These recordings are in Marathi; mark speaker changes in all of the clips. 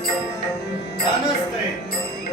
Speaker 1: Namaste.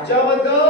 Speaker 1: ह्याच्याबद्दल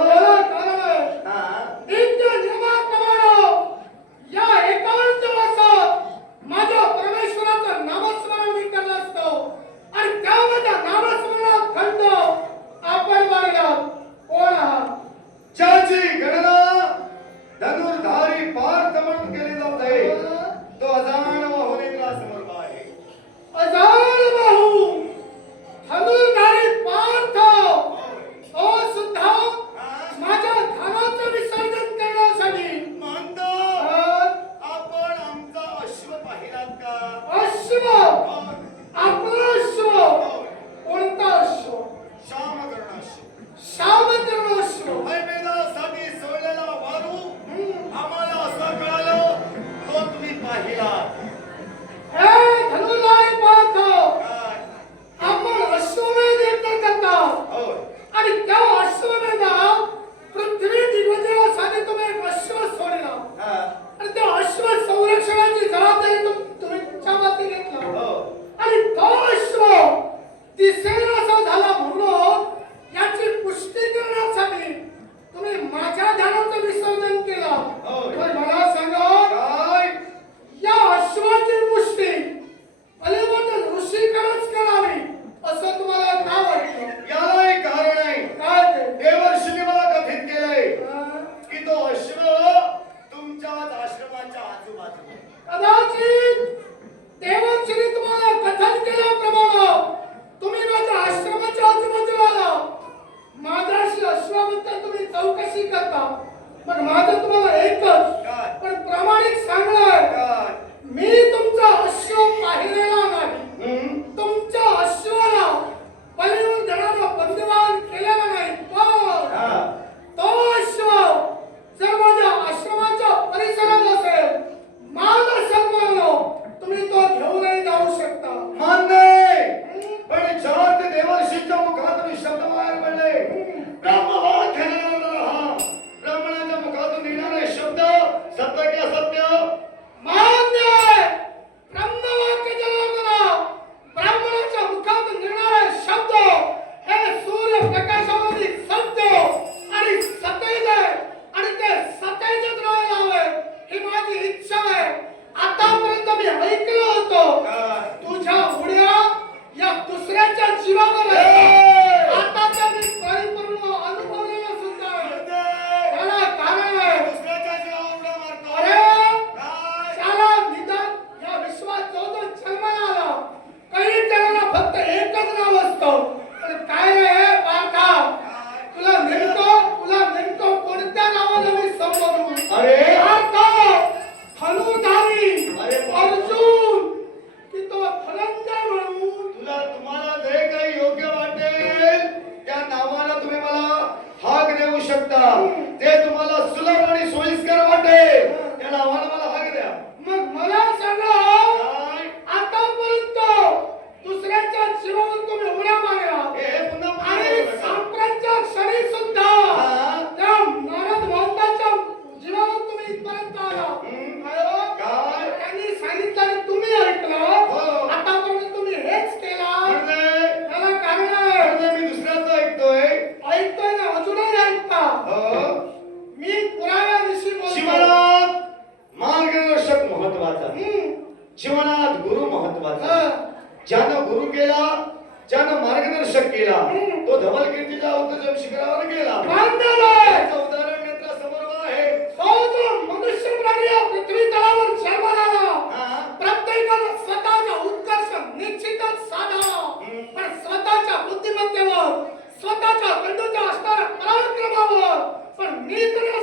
Speaker 1: Nicolas!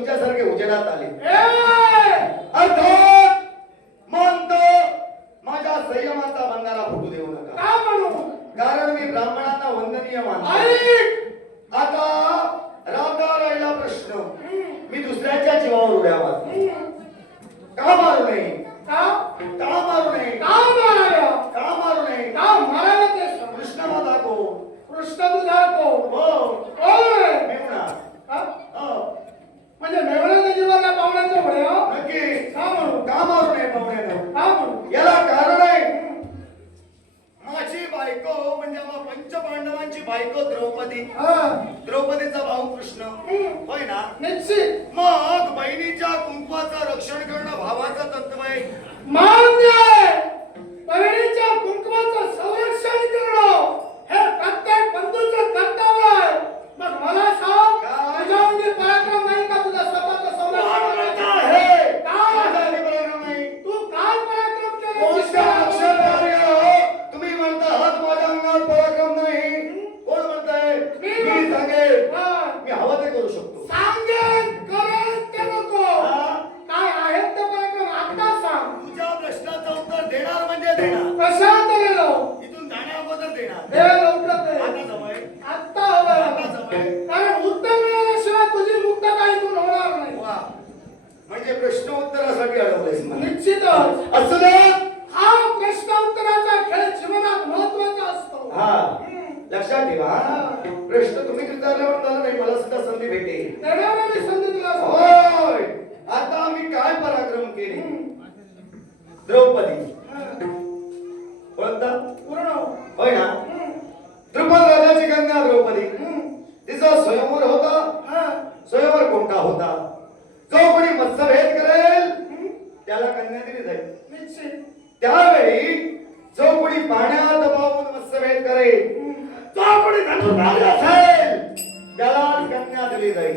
Speaker 1: तुमच्यासारखे उजेडात आले. अर्थात म्हणतो माझ्या संयमाचा बंधारा फुटू देऊ नका. कारण मी ब्राह्मणांना वंदनीय मानतो. द्रौपदी. द्रौपदीचा भाऊ कृष्ण. होय ना?
Speaker 2: निश्चित.
Speaker 1: मग बहिणीच्या कुंकवाचं रक्षण करणं भावाचं तत्व आहे.
Speaker 2: मान्य बहिणीच्या कुंकवाचं संरक्षण करणं हे प्रत्येक बंधूचं कर्तव्य आहे. मग मला सांग
Speaker 1: तुझ्या
Speaker 2: कारण उत्तर मिळाल्याशिवाय तुझी मुक्ता काही होणार नाही.
Speaker 1: म्हणजे प्रश्न उत्तरासाठी अडवलेस
Speaker 2: निश्चित
Speaker 1: असं त्यावेळी जो कोणी पाण्यात पाहून मत्स्यभेद करेल. तो कोणी धनुर्धारी असेल. त्याला कन्या दिली जाईल.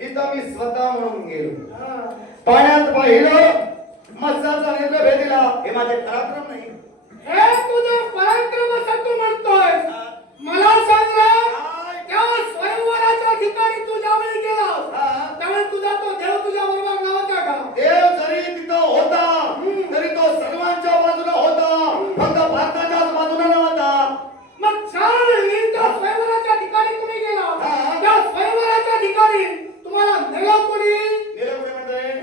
Speaker 1: इथं मी स्वतः म्हणून गेलो. पाण्यात पाहिलं मत्स्याचा निर्णय दिला. हे माझे पराक्रम नाही.
Speaker 2: हे तुझा पराक्रम असं तू म्हणतोय मला सांग. त्या स्वयंवराच्या ठिकाणी तू ज्यावेळी गेला त्यावेळी तुझा तो देव तुझ्या बरोबर नव्हता का?
Speaker 1: देव जरी तिथं होता तरी तो सर्वांच्या बाजूला होता फक्त भारताच्याच बाजूला नव्हता.
Speaker 2: मग ज्यावेळी त्या स्वयंवराच्या ठिकाणी तुम्ही गेला त्या स्वयंवराच्या ठिकाणी तुम्हाला नेलं कोणी?
Speaker 1: नेलं
Speaker 2: कोणी
Speaker 1: म्हणजे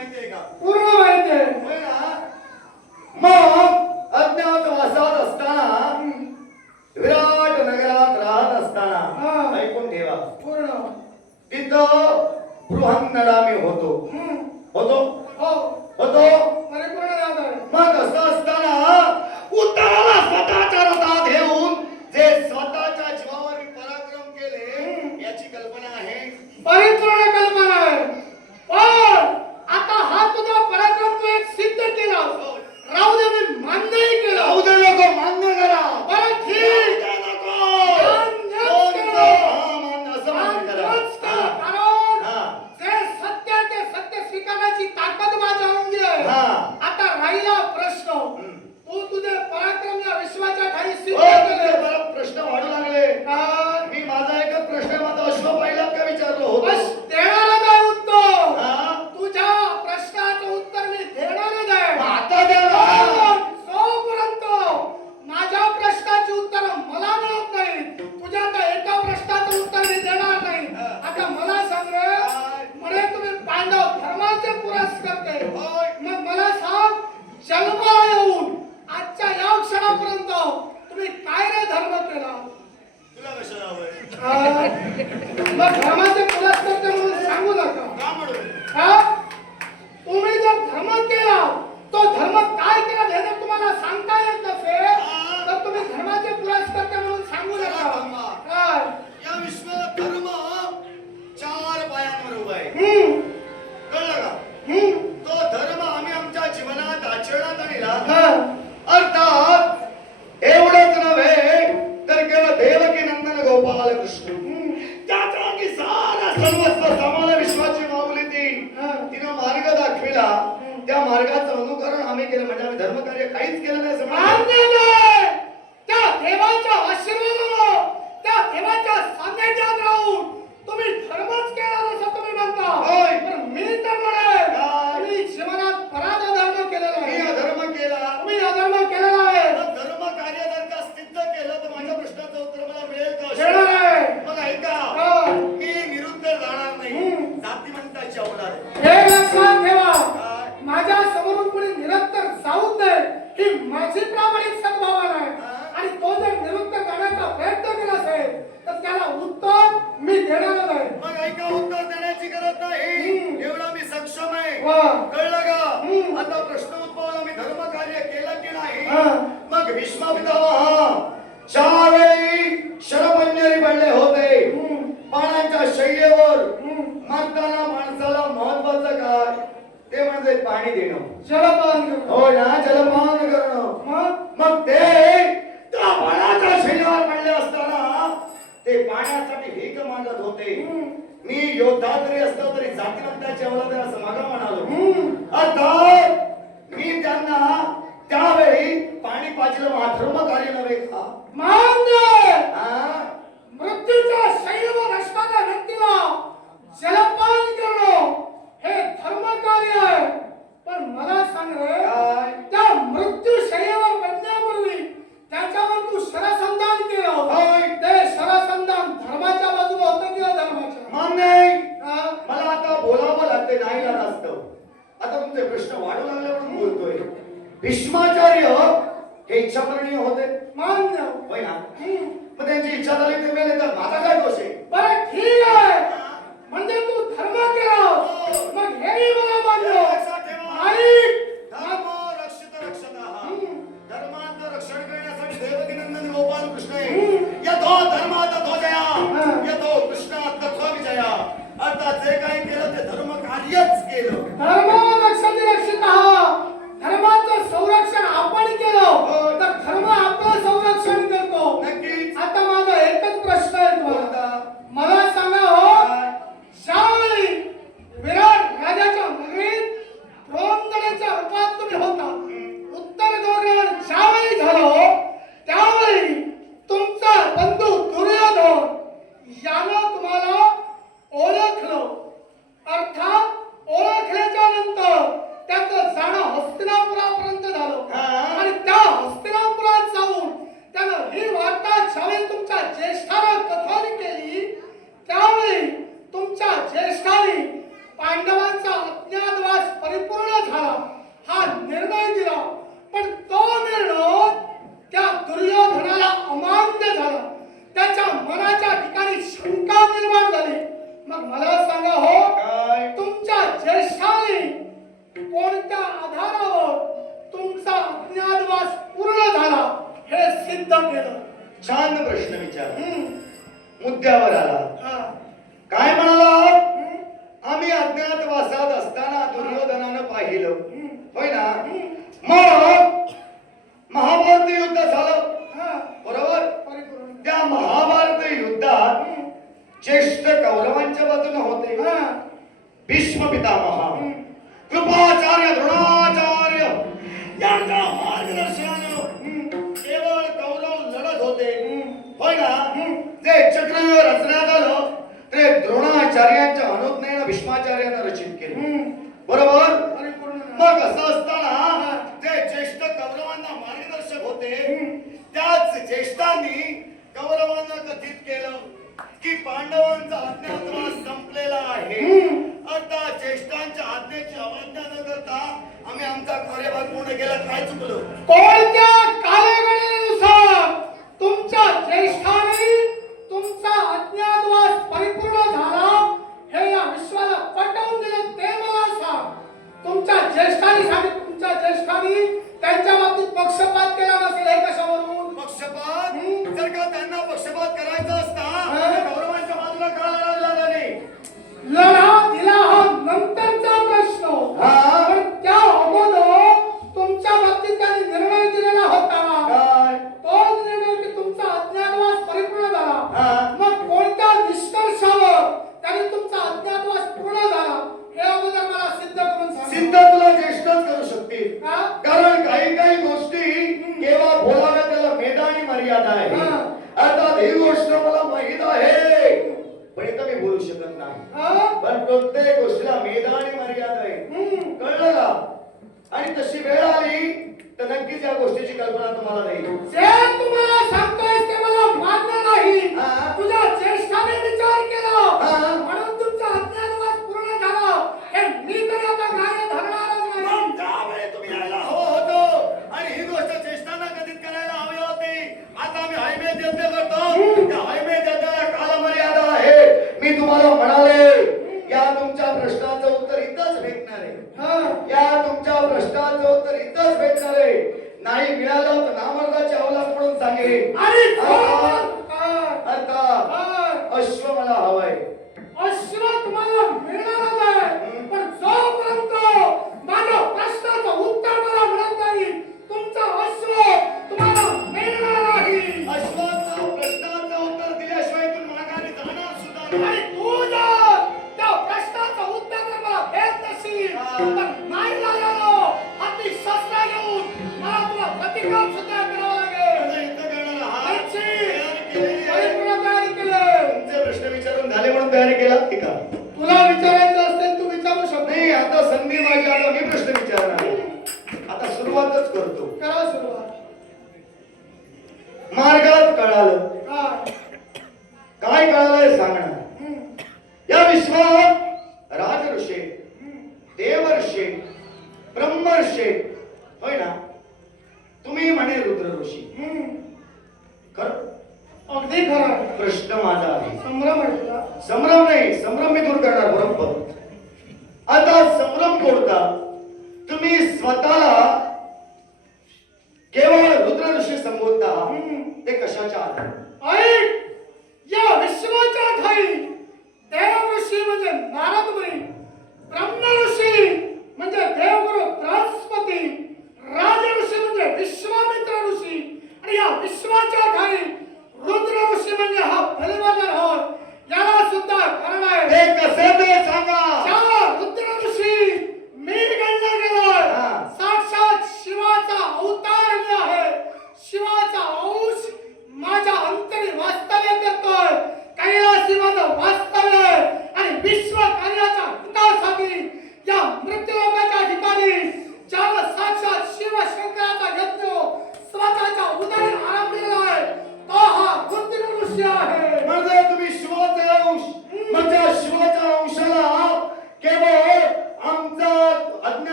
Speaker 1: पूर्णमाहिती
Speaker 2: मग
Speaker 1: अज्ञातवासात असताना विराट नगरात राहत
Speaker 2: असताना ऐकून ठेवा पूर्ण तिथं बृहन्नरामी
Speaker 1: होतो
Speaker 2: होतो
Speaker 1: मग धर्माचे पुरस्कर्ते म्हणून सांगू नका. हा? तुम्ही जर धर्म केला तो धर्म काय केला हे तुम्हाला सांगता येत
Speaker 2: मृत्यू शरीरावर तू
Speaker 1: सरासंधान केला
Speaker 2: भाई
Speaker 1: ते सरासंधान धर्माच्या बाजूला आता किंवा
Speaker 2: धर्म धर्म
Speaker 1: नाही
Speaker 2: मला आता बोलाव लागते नाही असतं. आता मग ते पृष्ठ वाढू लागले म्हणून बोलतोय. भीष्माचार्य हे इच्छापरणीय होते.
Speaker 1: मान्य.
Speaker 2: होय ना?
Speaker 1: I know साहेबात पूर्ण कोणत्या कालगणनेनुसार तुमच्या ज्येष्ठाने तुमचा अज्ञातवास परिपूर्ण झाला हे या विश्वाला पटवून दिलं ते मला सांग. तुमच्या ज्येष्ठाने सांग सिद्धा तुला ज्येष्ठच करू
Speaker 2: शकतील.
Speaker 1: कारण काही काही गोष्टी केवळ बोलाव्या त्याला मेधा आणि मर्यादा आहे. आता ही गोष्ट मला माहीत आहे. पण इथं मी बोलू शकत नाही. पण प्रत्येक गोष्टीला मेधा आणि मर्यादा आहे. कळलं का? आणि तशी वेळ आली तर नक्कीच या गोष्टीची कल्पना तुम्हाला
Speaker 2: नाही तुम्हाला सांगतोय ते मला मान्य नाही. तुझ्या ज्येष्ठाने विचार केला. म्हणून
Speaker 1: तुम्हाला म्हणाले या तुमच्या प्रश्नाचं उत्तर इथंच भेटणार आहे. या तुमच्या प्रश्नाचं उत्तर इथंच भेटणार आहे. नाही मिळालं तर नामर्दाची अवलंब म्हणून
Speaker 2: सांगेल
Speaker 1: अश्व मला हवाय. तयारी
Speaker 2: केला
Speaker 1: की का?
Speaker 2: तुला विचारायचं असेल तू विचारू शकतो.
Speaker 1: नाही आता संधी माझी आता मी प्रश्न विचारणार आता सुरुवातच करतो.
Speaker 2: करा सुरुवात.
Speaker 1: मार्ग रुद्र ऋषी संबोधता ते कशाच्या आधारे?